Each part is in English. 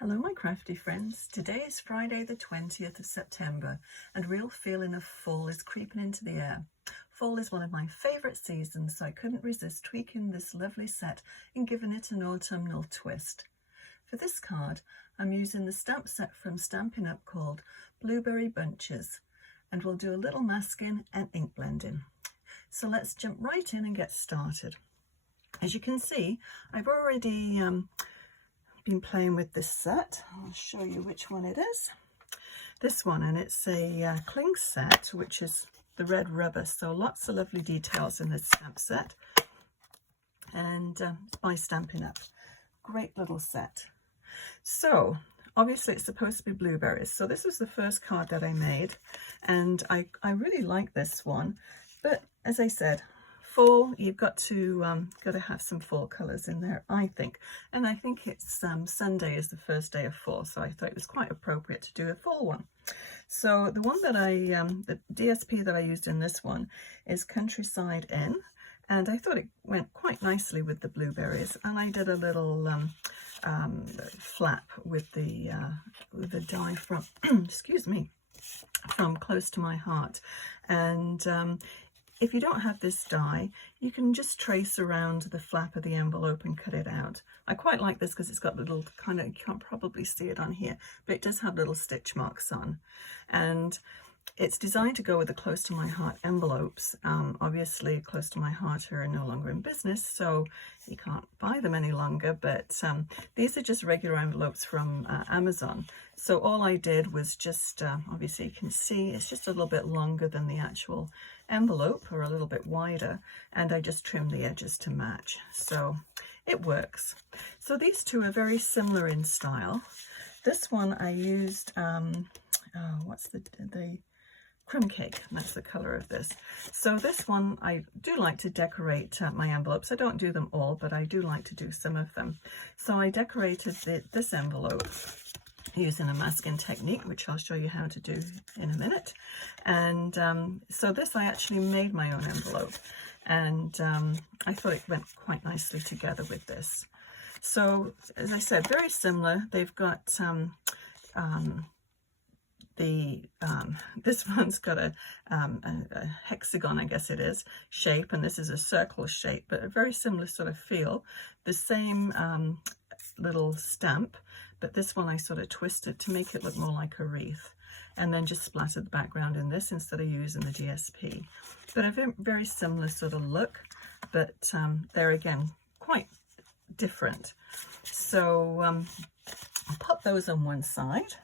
Hello my crafty friends, today is Friday the 20th of September and a real feeling of fall is creeping into the air. Fall is one of my favourite seasons, so I couldn't resist tweaking this lovely set and giving it an autumnal twist. For this card I'm using the stamp set from Stampin' Up called Blueberry Bunches, and we'll do a little masking and ink blending. So let's jump right in and get started. As you can see, I've already been playing with this set. I'll show you which one it is. This one, and it's a cling set, which is the red rubber, so lots of lovely details in this stamp set, and it's by Stampin' Up. Great little set. So obviously it's supposed to be blueberries, so this is the first card that I made, and I really like this one, but as I said, fall, you've got to have some fall colours in there, I think. And I think it's Sunday is the first day of fall, so I thought it was quite appropriate to do a fall one. So the one that the DSP that I used in this one is Countryside Inn, and I thought it went quite nicely with the blueberries. And I did a little flap with the die from excuse me, from Close to My Heart. And if you don't have this die, you can just trace around the flap of the envelope and cut it out. I quite like this because it's got little kind of, you can't probably see it on here, but it does have little stitch marks on. And it's designed to go with the Close to My Heart envelopes. Obviously, Close to My Heart are no longer in business, so you can't buy them any longer, but these are just regular envelopes from Amazon. So all I did was just, obviously you can see, it's just a little bit longer than the actual envelope, or a little bit wider, and I just trimmed the edges to match. So it works. So these two are very similar in style. This one I used, what's the crumb cake, that's the color of this. So this one I do like to decorate my envelopes. I don't do them all, but I do like to do some of them. So I decorated this envelope using a masking technique, which I'll show you how to do in a minute. And so this, I actually made my own envelope, and I thought it went quite nicely together with this. So as I said, very similar. They've got this one's got a hexagon, I guess it is, shape, and this is a circle shape, but a very similar sort of feel. The same little stamp, but this one I sort of twisted to make it look more like a wreath, and then just splattered the background in this instead of using the DSP. But a very similar sort of look, but they're again quite different. So I'll put those on one side.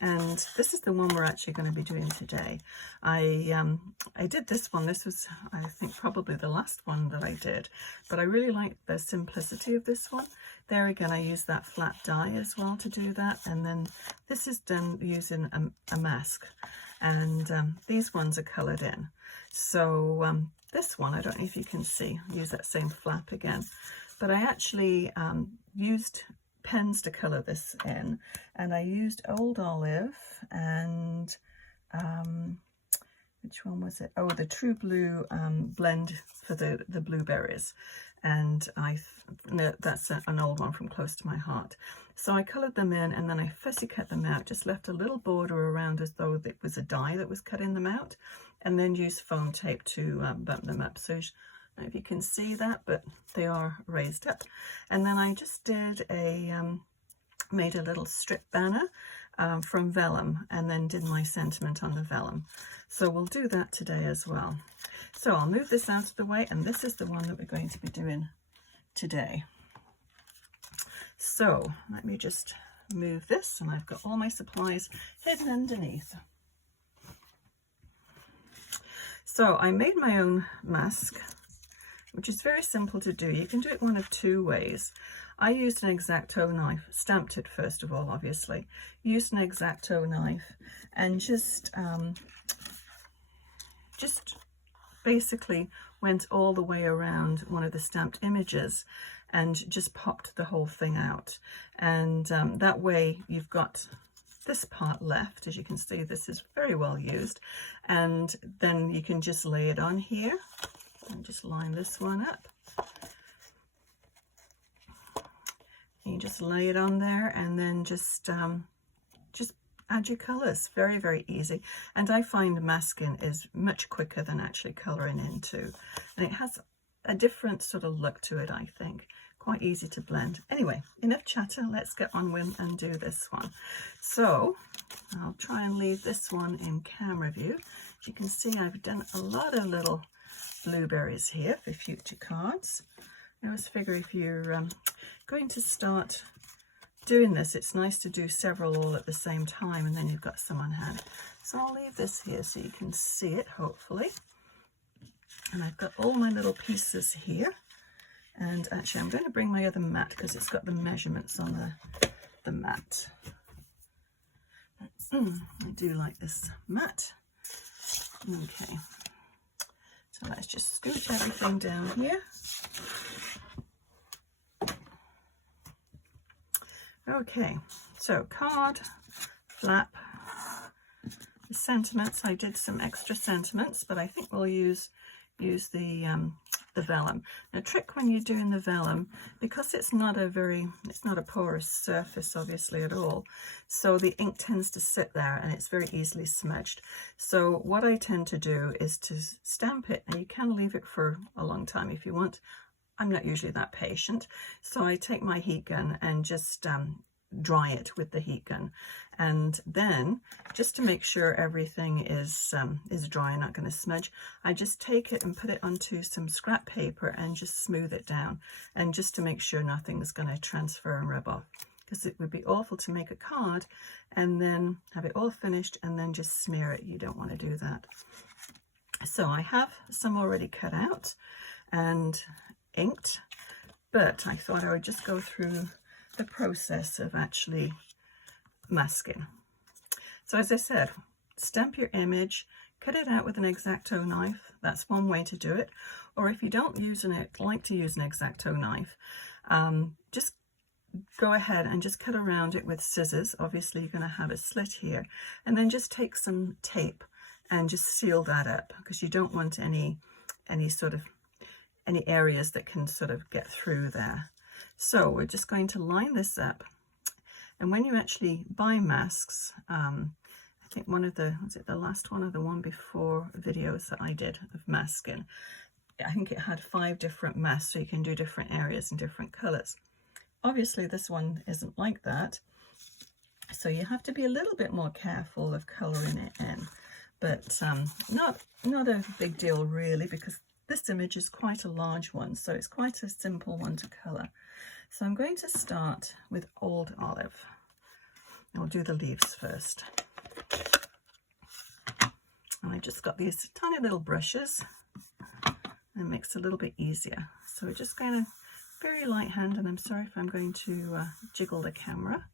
And this is the one we're actually going to be doing today. I did this one. This was, I think, probably the last one that I did, but I really like the simplicity of this one. There again, I used that flat die as well to do that, and then this is done using a mask, and these ones are coloured in. So this one, I don't know if you can see, use that same flap again, but I actually used pens to colour this in, and I used Old Olive and which one was it? Oh, the True Blue blend for the blueberries, and that's an old one from Close to My Heart. So I coloured them in, and then I fussy cut them out, just left a little border around as though it was a die that was cutting them out, and then used foam tape to bump them up. So I don't know if you can see that, but they are raised up. And then I just did made a little strip banner from vellum, and then did my sentiment on the vellum. So we'll do that today as well. So I'll move this out of the way, and this is the one that we're going to be doing today. So let me just move this, and I've got all my supplies hidden underneath. So I made my own mask, which is very simple to do. You can do it one of two ways. I used an X-Acto knife, stamped it first of all, obviously, used an X-Acto knife, and just basically went all the way around one of the stamped images and just popped the whole thing out. And that way you've got this part left. As you can see, this is very well used, and then you can just lay it on here and just line this one up. you just lay it on there and then just add your colors. Very, very easy. And I find masking is much quicker than actually coloring into. And it has a different sort of look to it, I think. Quite easy to blend. Anyway, enough chatter. Let's get on with and do this one. So I'll try and leave this one in camera view. As you can see, I've done a lot of little blueberries here for future cards. I always figure if you're going to start doing this, it's nice to do several all at the same time, and then you've got some on hand. So I'll leave this here so you can see it, hopefully. And I've got all my little pieces here. And actually, I'm going to bring my other mat because it's got the measurements on the mat. I do like this mat. Okay. So let's just scoop everything down here. Okay, so card, flap, the sentiments. I did some extra sentiments, but I think we'll use the vellum. The trick when you're doing the vellum, because it's not a porous surface obviously at all, so the ink tends to sit there and it's very easily smudged. So what I tend to do is to stamp it, and you can leave it for a long time if you want. I'm not usually that patient, so I take my heat gun and just dry it with the heat gun, and then just to make sure everything is dry and not going to smudge, I just take it and put it onto some scrap paper and just smooth it down, and just to make sure nothing's going to transfer and rub off, because it would be awful to make a card and then have it all finished and then just smear it. You don't want to do that. So I have some already cut out and inked, but I thought I would just go through the process of actually masking. So as I said, stamp your image, cut it out with an X-Acto knife. That's one way to do it. Or if you don't like to use an X-Acto knife, just go ahead and just cut around it with scissors. Obviously you're going to have a slit here, and then just take some tape and just seal that up, because you don't want any areas that can sort of get through there. So we're just going to line this up. And when you actually buy masks, I think one of the, was it the last one or the one before videos that I did of masking, I think it had 5 different masks, so you can do different areas and different colors. Obviously this one isn't like that, so you have to be a little bit more careful of coloring it in, but not a big deal really, because this image is quite a large one, so it's quite a simple one to color. So I'm going to start with Old Olive. I'll do the leaves first. And I just got these tiny little brushes, and it makes it a little bit easier. So we're just going to, very light hand, and I'm sorry if I'm going to jiggle the camera.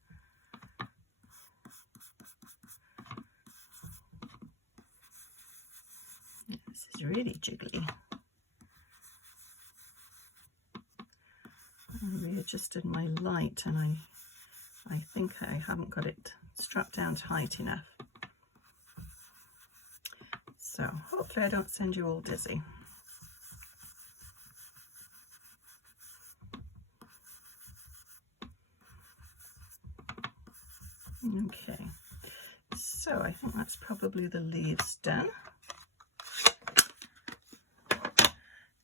This is really jiggly. I readjusted my light, and I think I haven't got it strapped down tight enough. So hopefully I don't send you all dizzy. Okay, so I think that's probably the leaves done.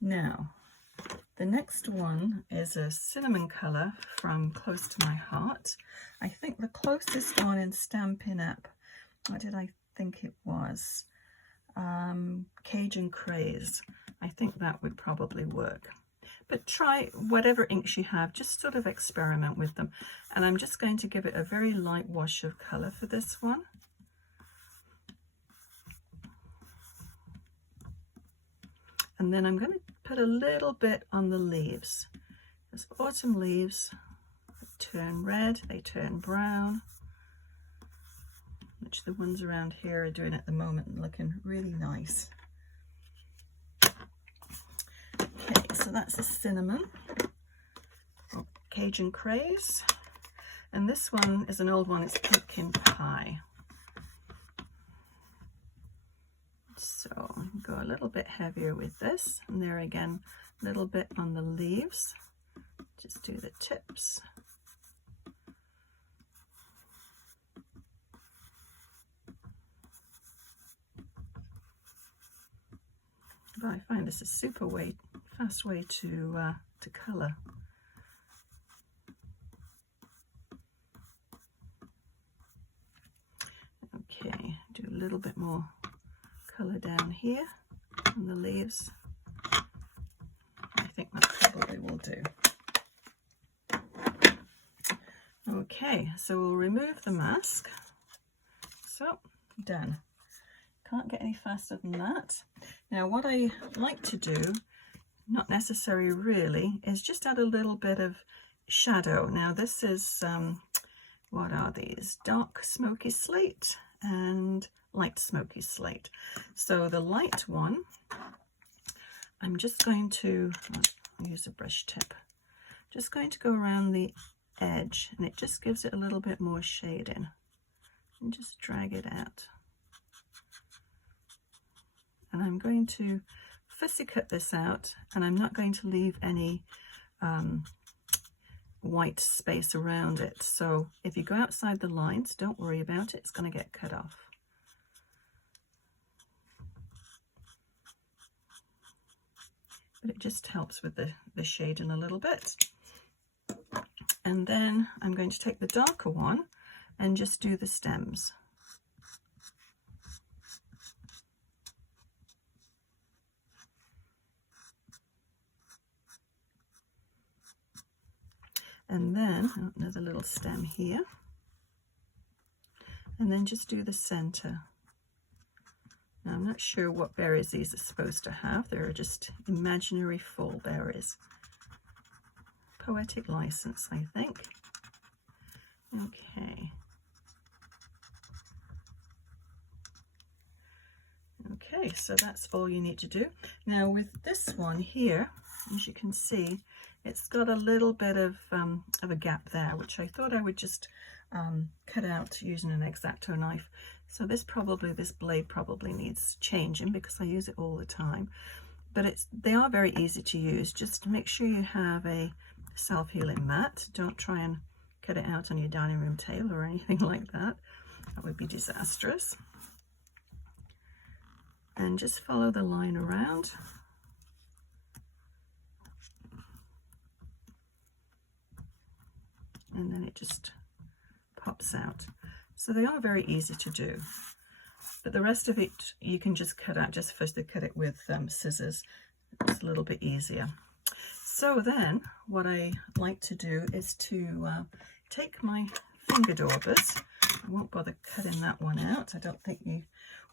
Now, the next one is a cinnamon colour from Close to My Heart. I think the closest one in Stampin' Up, what did I think it was? Cajun Craze. I think that would probably work. But try whatever inks you have, just sort of experiment with them. And I'm just going to give it a very light wash of colour for this one. And then I'm going to put a little bit on the leaves. Because autumn leaves, they turn red, they turn brown, which the ones around here are doing at the moment and looking really nice. Okay, so that's a cinnamon, or Cajun Craze. And this one is an old one, it's Pumpkin Pie. So go a little bit heavier with this, and there again, a little bit on the leaves. Just do the tips. but I find this is fast way to colour. Okay, do a little bit more colour down here on the leaves. I think that probably will do. Okay, so we'll remove the mask. So, done. Can't get any faster than that. Now what I like to do, not necessary really, is just add a little bit of shadow. Now this is, what are these? Dark smoky slate and light smoky slate. So the light one, I'm just going to, I'll use a brush tip, just going to go around the edge, and it just gives it a little bit more shading, and just drag it out. And I'm going to fussy cut this out, and I'm not going to leave any white space around it. So if you go outside the lines, don't worry about it, it's going to get cut off. But it just helps with the shading a little bit. And then I'm going to take the darker one and just do the stems. And then another little stem here, and then just do the center. Now I'm not sure what berries these are supposed to have. They're just imaginary fall berries. Poetic license, I think. Okay. Okay, so that's all you need to do. Now with this one here, as you can see, it's got a little bit of a gap there, which I thought I would just cut out using an X-Acto knife. So this blade probably needs changing because I use it all the time. But they are very easy to use. Just make sure you have a self-healing mat. Don't try and cut it out on your dining room table or anything like that. That would be disastrous. And just follow the line around. And then it just pops out. So they are very easy to do, but the rest of it you can just cut out. Just first to cut it with scissors, it's a little bit easier. So then what I like to do is to take my finger daubers. I won't bother cutting that one out. I don't think you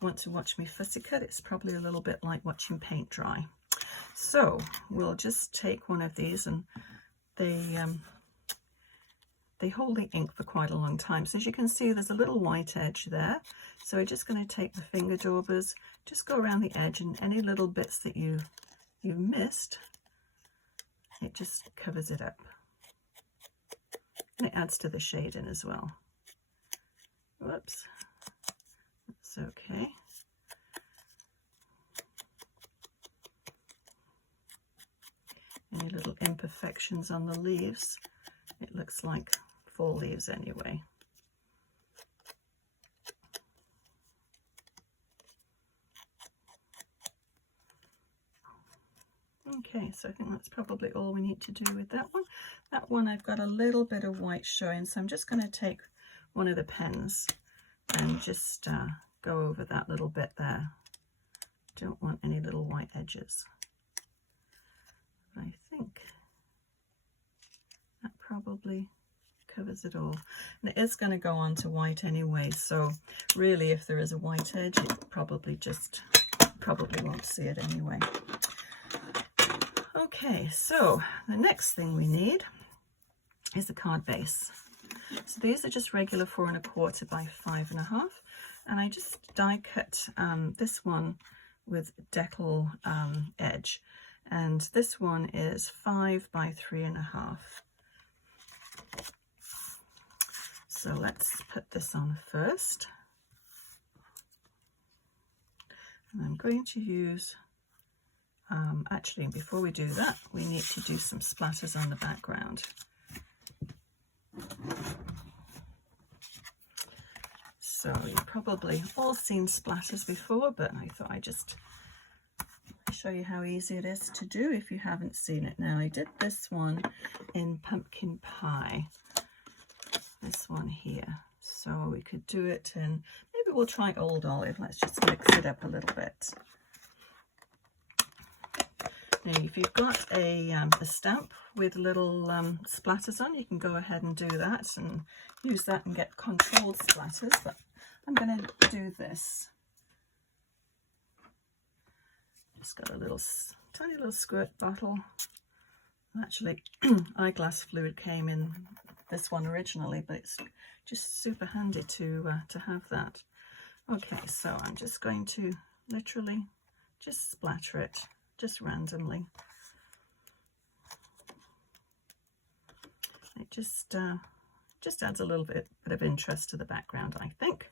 want to watch me fussy cut. It's probably a little bit like watching paint dry. So we'll just take one of these, and they hold the ink for quite a long time. So as you can see, there's a little white edge there. So we're just going to take the finger daubers, just go around the edge, and any little bits that you missed, it just covers it up. And it adds to the shading as well. Whoops, that's okay. Any little imperfections on the leaves, it looks like fall leaves anyway. Okay, so I think that's probably all we need to do with that one. That one I've got a little bit of white showing, so I'm just going to take one of the pens and just go over that little bit there. Don't want any little white edges. I think that probably covers it all. And it is going to go on to white anyway, so really if there is a white edge, it probably won't see it anyway. Okay, so the next thing we need is a card base. So these are just regular 4 1/4 by 5 1/2, and I just die cut this one with decal edge, and this one is 5 by 3 1/2. So let's put this on first, and I'm going to use actually, before we do that, we need to do some splatters on the background. So you've probably all seen splatters before, but I thought I'd just show you how easy it is to do if you haven't seen it. Now, I did this one in pumpkin pie, this one here. So we could do it in, maybe we'll try old olive. Let's just mix it up a little bit. Now, if you've got a stamp with little splatters on, you can go ahead and do that and use that and get controlled splatters, but I'm going to do this. Just got a little tiny little squirt bottle. Actually, eyeglass fluid came in this one originally, but it's just super handy to have that. Okay, so I'm just going to literally just splatter it, just randomly. It just adds a little bit of interest to the background, I think.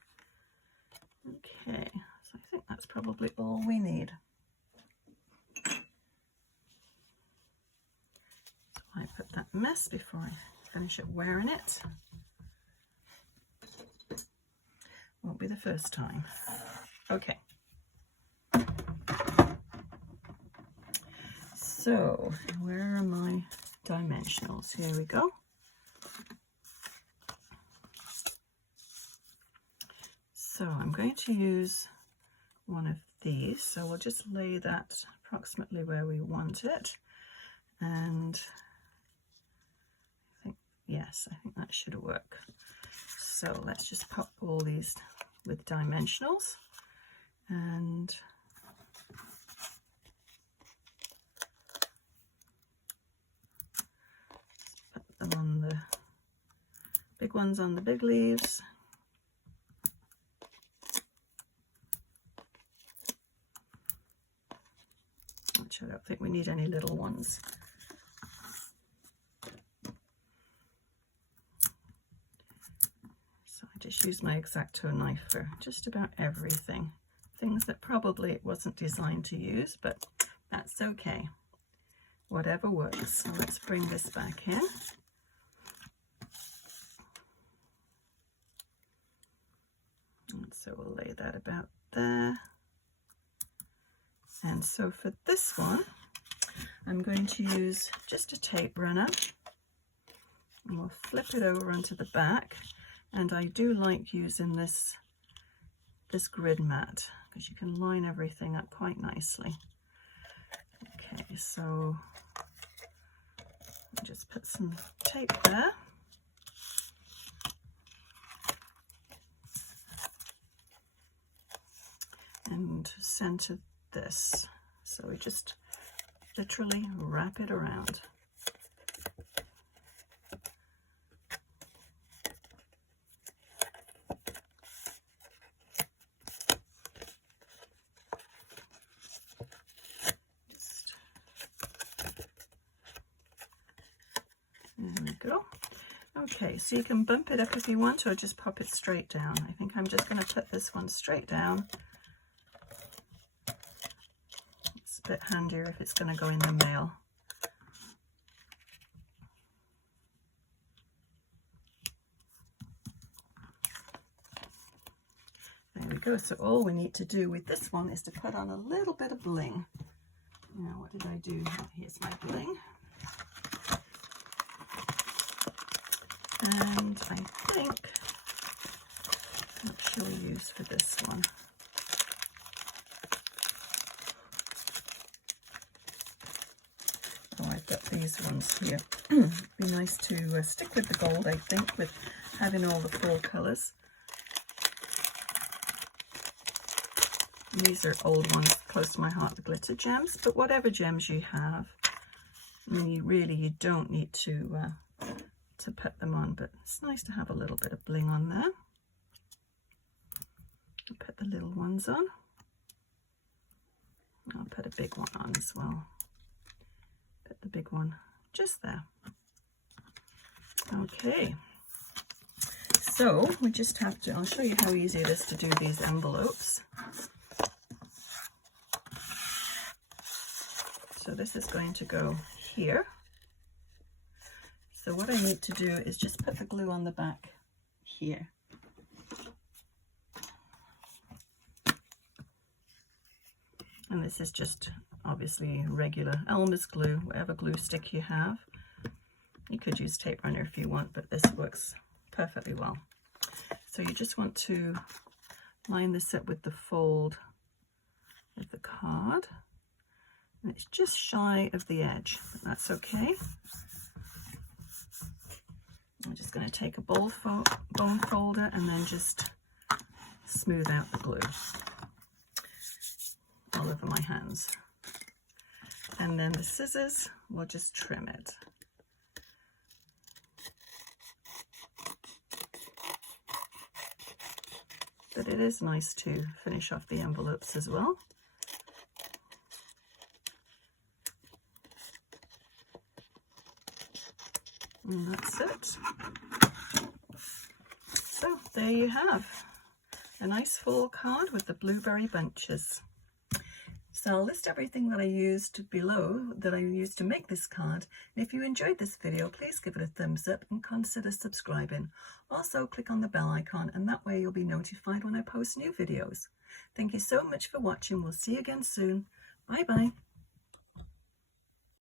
Okay, so I think that's probably all we need. So I put that mess before I finish it wearing it. Won't be the first time. Okay. So, where are my dimensionals? Here we go. So I'm going to use one of these. So we'll just lay that approximately where we want it. And I think, yes, I think that should work. So let's just pop all these with dimensionals and put them on the big ones on the big leaves. Actually, I don't think we need any little ones. So I just use my X-Acto knife for just about everything. Things that probably it wasn't designed to use, but that's okay. Whatever works. So let's bring this back in. And so we'll lay that about there. And so for this one, I'm going to use just a tape runner, and we'll flip it over onto the back. And I do like using this grid mat because you can line everything up quite nicely. Okay, so I'll just put some tape there. And center this. So we just literally wrap it around. There we go. Okay, so you can bump it up if you want, or just pop it straight down. I think I'm just going to put this one straight down. A bit handier if it's going to go in the mail. There we go. So all we need to do with this one is to put on a little bit of bling. Now, what did I do? Oh, here's my bling. And I think, what shall we use for this one? Oh, I've got these ones here. Be nice to stick with the gold, I think, with having all the fall colours. These are old ones, close to my heart, the glitter gems, but whatever gems you have, I mean, you don't need to put them on, but it's nice to have a little bit of bling on there. I'll put the little ones on. I'll put a big one on as well. Put the big one just there. Okay, so we just have to, I'll show you how easy it is to do these envelopes. So this is going to go here. So what I need to do is just put the glue on the back here. And this is just obviously regular Elmer's glue, whatever glue stick you have. You could use tape runner if you want, but this works perfectly well. So you just want to line this up with the fold of the card. And it's just shy of the edge, but that's okay. I'm just going to take a bone folder and then just smooth out the glue all over my hands. And then the scissors will just trim it. But it is nice to finish off the envelopes as well. And that's it. So there you have a nice full card with the blueberry bunches. So I'll list everything that I used below that I used to make this card. And if you enjoyed this video, please give it a thumbs up and consider subscribing. Also click on the bell icon and that way you'll be notified when I post new videos. Thank you so much for watching. We'll see you again soon. Bye bye.